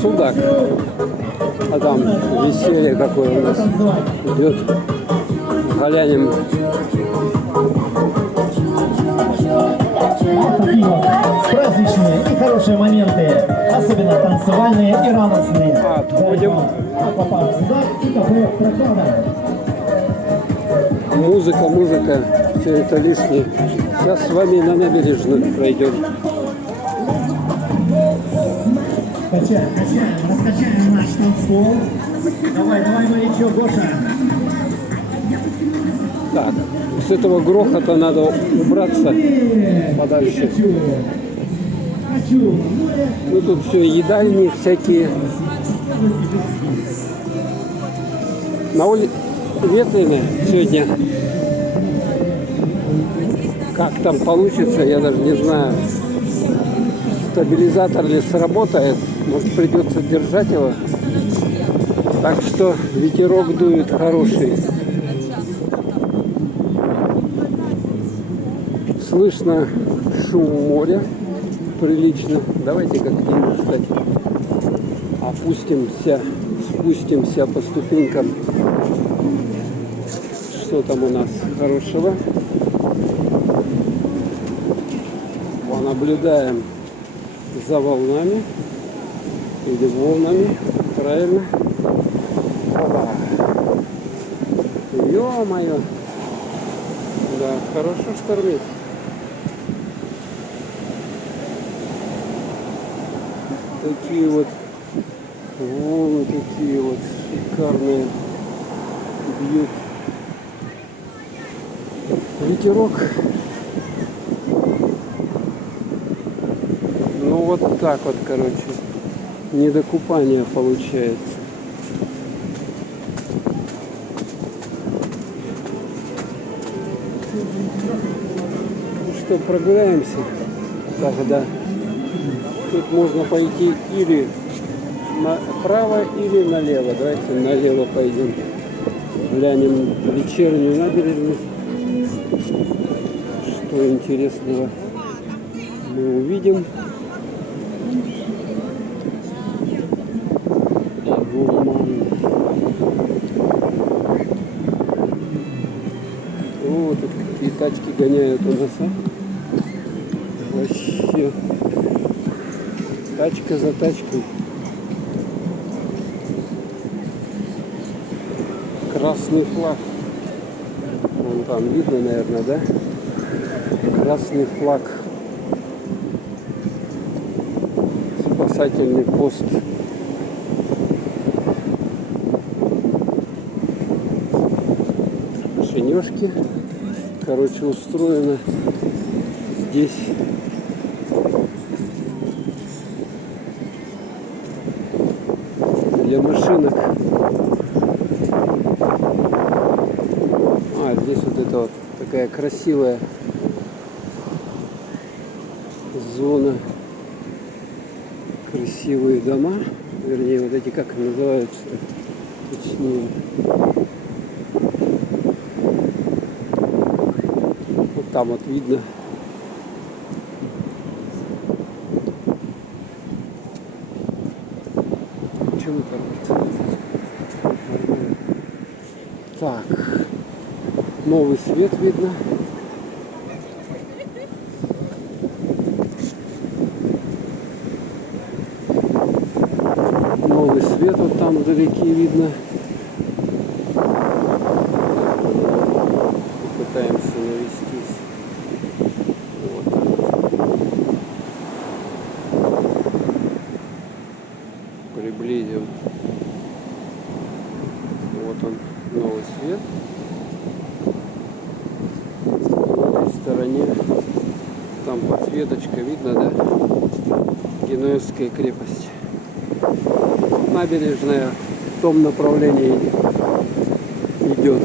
Судак. А там веселье какое у нас идет. Глянем. Такие вот праздничные и хорошие моменты, особенно танцевальные и радостные. Отходим. Аквапарк Судак и кафе Крокодил. Музыка, все это лишнее. Сейчас с вами на набережную пройдем. Качаем, раскачаем наш танцпол. Давай, морячок, Гоша. Так, с этого грохота надо убраться подальше. Ну тут все едальни всякие. На улице ветреная сегодня. Как там получится, я даже не знаю. Стабилизатор ли сработает, может придется держать его. Так что ветерок дует хороший. Слышно шум моря прилично. Давайте как-нибудь, кстати, спустимся по ступенькам. Что там у нас хорошего? Понаблюдаем за волнами или волнами, правильно? Ё-моё! Да, хорошо штормит. Такие вот волны, такие вот шикарные бьют. Ветерок. Ну вот так вот, короче, не до купания получается. Ну что, прогуляемся тогда. Тут можно пойти или направо, или налево. Давайте налево пойдем. Глянем вечернюю набережную. Что интересного мы увидим. О, тут какие тачки гоняют у нас, а? Вообще. Тачка за тачкой. Красный флаг. Вон там видно, наверное, да? Красный флаг. Спасательный пост. Шинёшки. Короче, устроено здесь для машинок. Здесь вот это вот такая красивая зона. Красивые дома. Вернее, вот эти как называются-то? Точнее. Вот там вот видно. Чего там? Так. Новый свет видно. Новый свет вот там вдалеке видно. Пытаемся навестись. Вот. Приблизим. Вот он, новый свет. В стороне там подсветочка видно, да? Генуэзская крепость. Набережная в том направлении идет.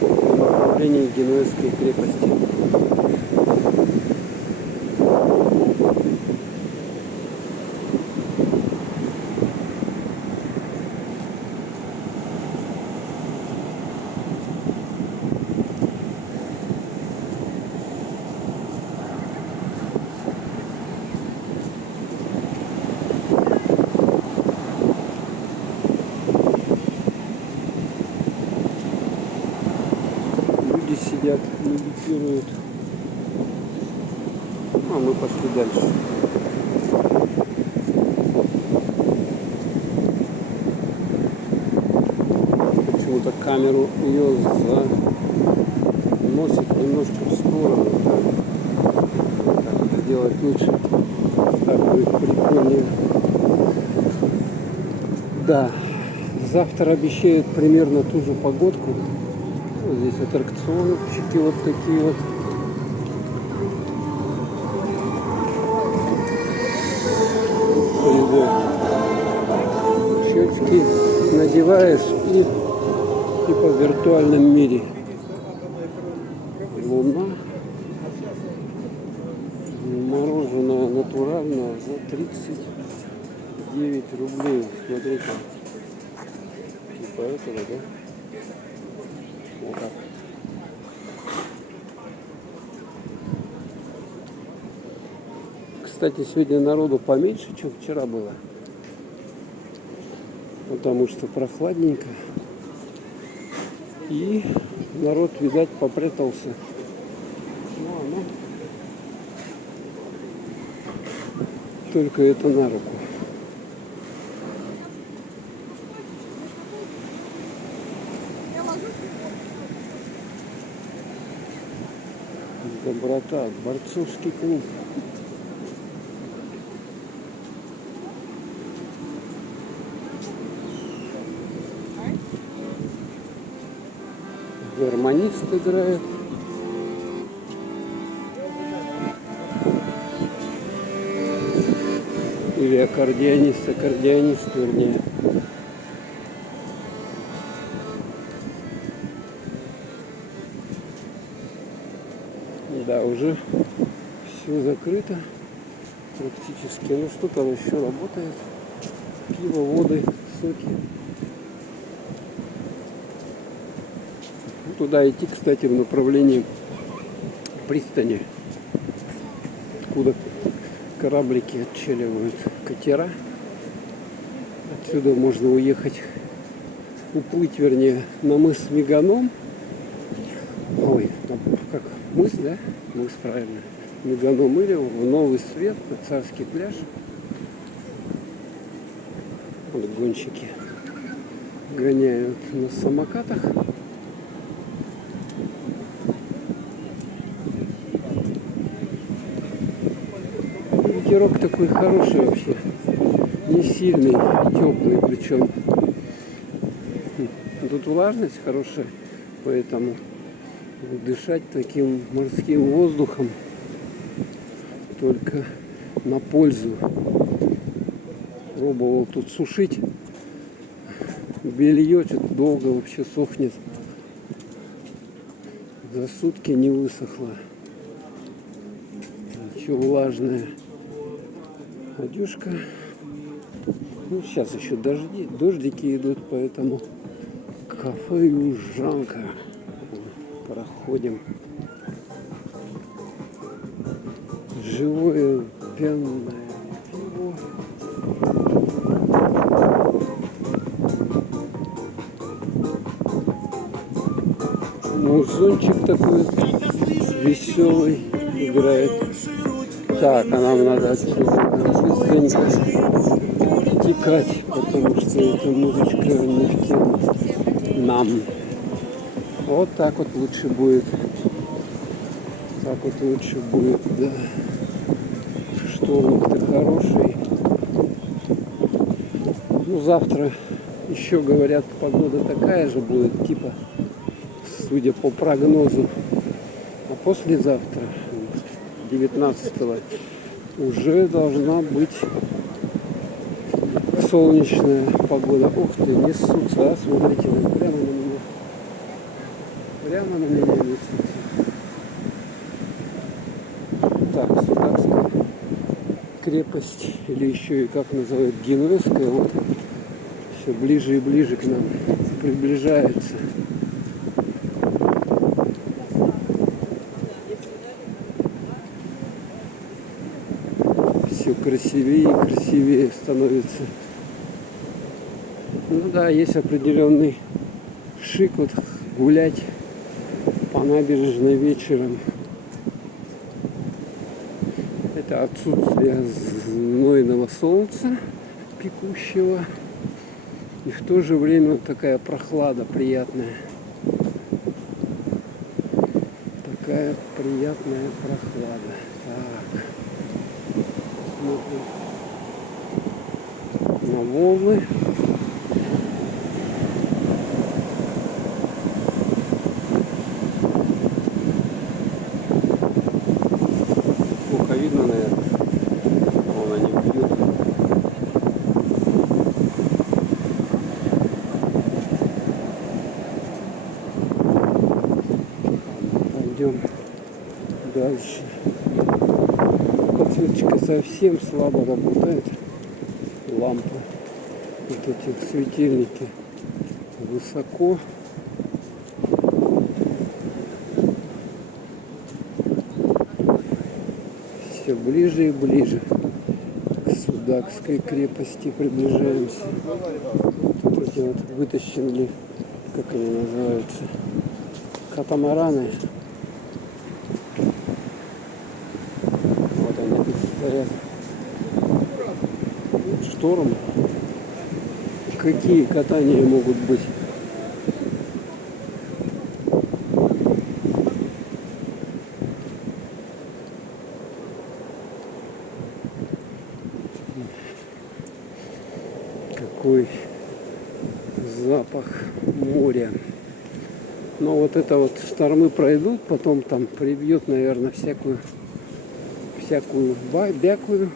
В направлении Генуэзской крепости. Ну, а мы пошли дальше. Почему-то камеру ее заносит немножко в сторону. Так это делать лучше. Так будет прикольнее. Да, завтра обещают примерно ту же погодку. Вот здесь аттракциончики вот такие вот. Щечки надеваешь и типа в виртуальном мире. Луна. Мороженое натуральное за 39 рублей. Смотрите. Типа этого, да? Вот так. Кстати, сегодня народу поменьше, чем вчера было. Потому что прохладненько. И народ, видать, попрятался. Ну, оно только это на руку. Доброта, борцовский клуб. Гармонист играет. Или аккордеонист, вернее. Да, уже все закрыто практически. Ну что там еще работает? Пиво, воды, соки. Туда идти, кстати, в направлении пристани, откуда кораблики отчаливают катера. Отсюда можно уплыть, вернее, на мыс Меганом. Ой, как мыс, да? Мыс, правильно. Меганом или в Новый Свет, на Царский пляж. Вот гонщики гоняют на самокатах. Ветерок такой хороший вообще, не сильный, теплый причем. Тут влажность хорошая, поэтому дышать таким морским воздухом только на пользу. Пробовал тут сушить, белье что-то долго вообще сохнет, за сутки не высохло, еще влажное. Одежка. Ну, сейчас еще дождики идут, поэтому кафе Южанка. Проходим. Живое пенное пиво. Музончик такой веселый играет. Так, а нам надо отсюда быстренько текать, потому что эта музычка не в тему нам. Вот так вот лучше будет. Так вот лучше будет, да. Шторм-то хороший. Ну, завтра еще, говорят, погода такая же будет, типа, судя по прогнозу. А послезавтра, 19-го, уже должна быть солнечная погода. Ух ты, несутся, а, смотрите, прямо на меня. Прямо на меня несутся. Так, Судакская крепость, или еще и как называют, Генуэзская, вот все ближе и ближе к нам приближается. Все красивее и красивее становится. Ну да, есть определенный шик вот гулять по набережной вечером. Это отсутствие знойного солнца пекущего. И в то же время вот такая прохлада приятная. Такая приятная прохлада. Так. Смотрим на волны. Плохо видно, наверное. Вон они бьют. Пойдем дальше. Подсветочка совсем слабо работает. Лампы. Вот эти светильники высоко. Все ближе и ближе к Судакской крепости приближаемся. Тут эти вот вытащенные, как они называются, катамараны. Вот они тут стоят. Шторм. Какие катания могут быть? Какой запах моря. Но вот это вот штормы пройдут, потом там прибьет, наверное, всякую бякую.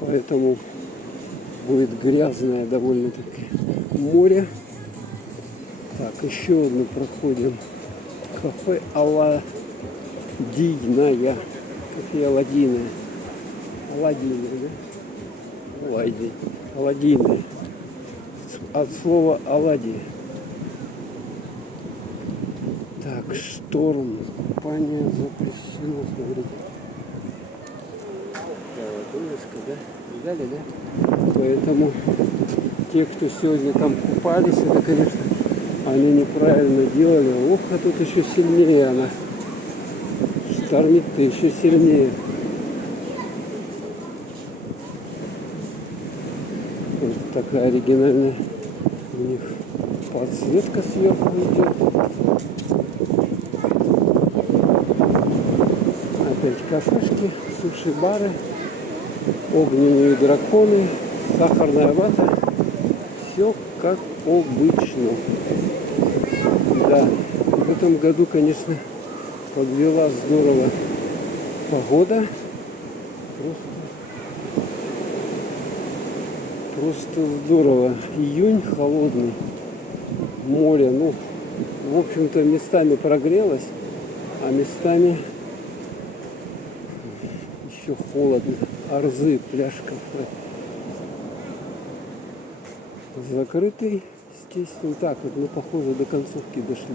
Поэтому будет грязное довольно-таки море. Так, еще одно проходим. Кафе Аладдийная. Кафе Аладдийная. Аладдийная, да? Аладдийная. От слова оладьи. Так, шторм. Купание запрещено. Смотрите. Дымочка, да? Видали, да? Поэтому те, кто сегодня там купались, это, конечно, они неправильно делали. Ох, а тут еще сильнее она. Штормит-то еще сильнее. Вот такая оригинальная у них подсветка сверху идет. Опять кафешки, суши-бары, огненные драконы, сахарная вата. Все как обычно. Да, в этом году, конечно, подвела здорово погода. Просто здорово. Июнь холодный. Море, ну, в общем-то, местами прогрелось, а местами еще холодно. Арзы, пляж, кафе. Закрытый, естественно. Так, вот мы, похоже, до концовки дошли.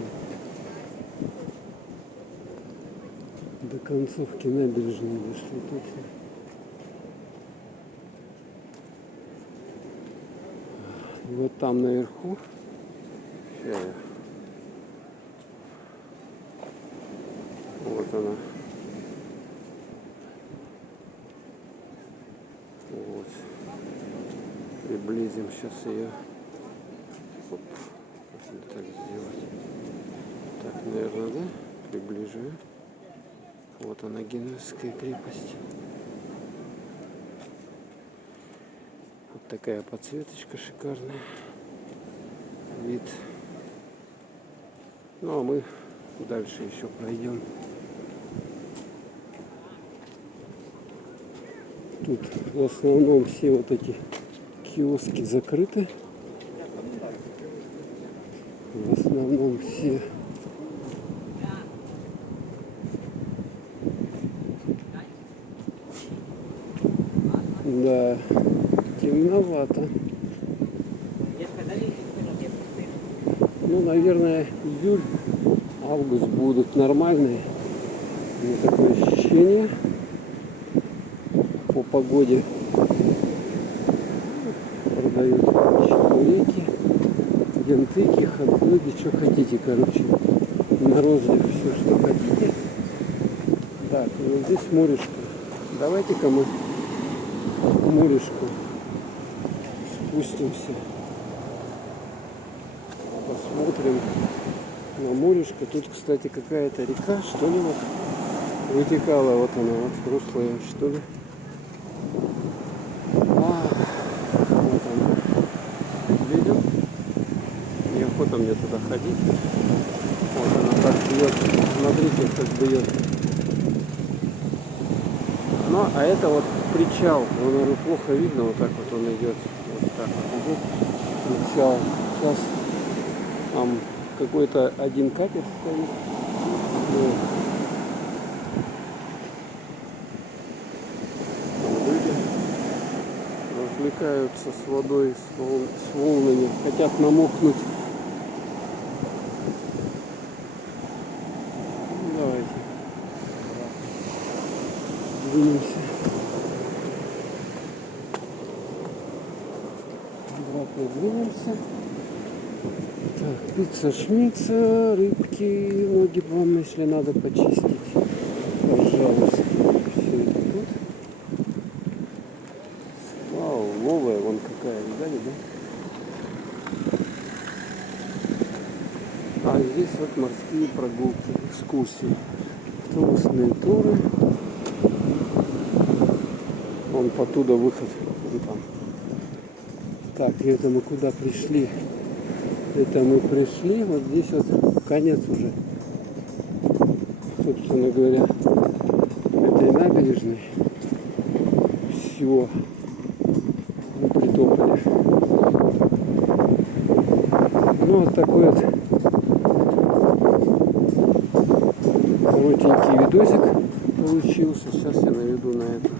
До концовки набережной дошли, точно. Вот там наверху. Вот она. Вот. Приблизим сейчас ее. Оп. Можно так сделать. Так, наверное, да? Приближу. Вот она, Генуэзская крепость. Вот такая подсветочка шикарная. Вид. Ну а мы дальше еще пройдем. Тут в основном все вот эти киоски закрыты. В основном все. Да, темновато. Ну, наверное, июль, август будут нормальные. У меня такое ощущение по погоде. Продают чебуреки, гентыки, хот-доги, что хотите, короче. На розлив все, что хотите. Да, Так, ну здесь морешко. Давайте-ка мы к морешку спустимся. Посмотрим на морешко. Тут, кстати, какая-то река, что ли, вот вытекала. Вот она, вот русло, что ли. Вот она. Видел? Неохота мне туда ходить. Вот она так бьет. Смотрите, как бьет. Ну, а это вот причал. Он уже плохо видно, вот так вот он идет. Вот так вот идет. Причал. Сейчас там какой-то один катер стоит. Вот. Люди развлекаются с водой, с волнами, хотят намокнуть. Давайте двинемся. Обратно двинемся. Так, пицца, шмица, рыбки, ноги вам, если надо, почистить. Пожалуйста. Все это тут. Вау, новая вон какая, видали, да? А здесь вот морские прогулки, экскурсии. Автобусные туры. Вон оттуда выход. Вон там. Так, и это мы куда пришли? Это мы пришли, вот здесь вот конец уже, собственно говоря, этой набережной. Все, мы притопали. Ну, вот такой вот коротенький видосик получился. Сейчас я наведу на эту